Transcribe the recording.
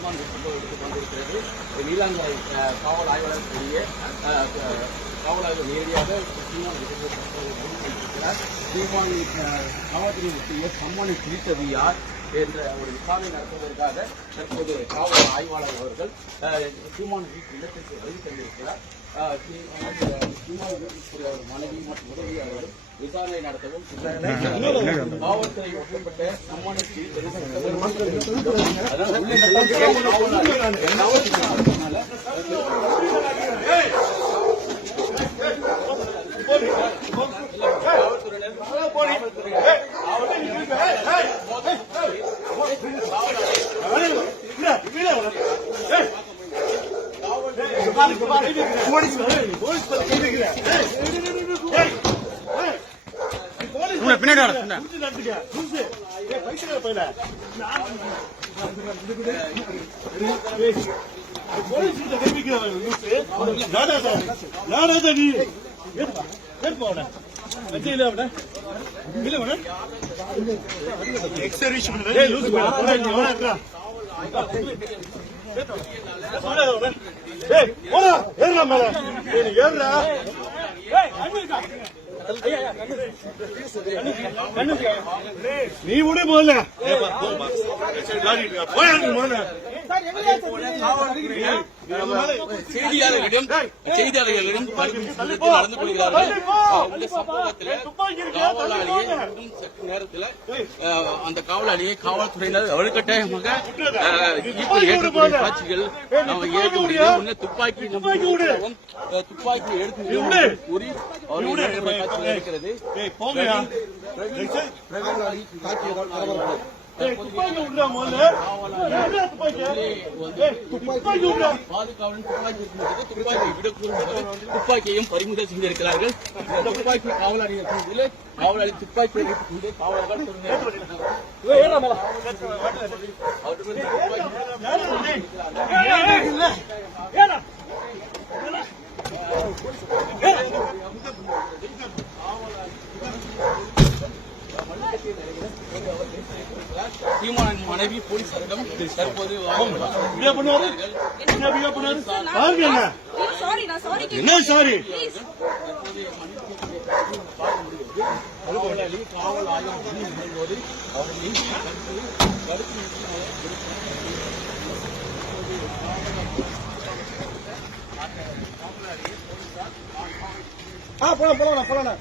Remand எடுத்துக் கொண்டிருக்கிறது. நீலாங்கரை காவல் ஆய்வாளர் கூடிய காவல் ஆய்வாளர் நேரடியாக சீமான் இருக்கிறார். சீமான் காவல்துறையினுடைய சம்மானை பிரித்தது யார் என்ற ஒரு விசாரணை நடத்துவதற்காக தற்போது காவல் ஆய்வாளர் அவர்கள் சீமான் இல்லத்திற்கு வருகை தந்திருக்கிறார். சீமான் மனைவி மற்றும் உதவியாளர்கள் விசாரணை நடத்தவும் காவல்துறை ஒப்பப்பட்ட சம்மானை பின்னாடி நீ விட போல செய்தியாளர்களிடம் நடந்து கொள்கிறார்கள். இந்த சம்பவத்தில் காவலாளியை சற்று நேரத்தில் அந்த காவலாளியை காவல்துறையினர் வலுக்கட்டாயமாக ஏற்கக்கூடிய காட்சிகள் ஏற்க முடியும். துப்பாக்கி எடுத்து கூறி அவர்கள் காட்சிகள் இருக்கிறது. துப்பாக்கியையும் பறிமுதல் செய்திருக்கிறார்கள். துப்பாக்கி காவலாளி துப்பாக்கி காவலர்கள் சீமானின் மனைவி போலீசாரிடம் தற்போது காவல் ஆய்வு போது போலாம்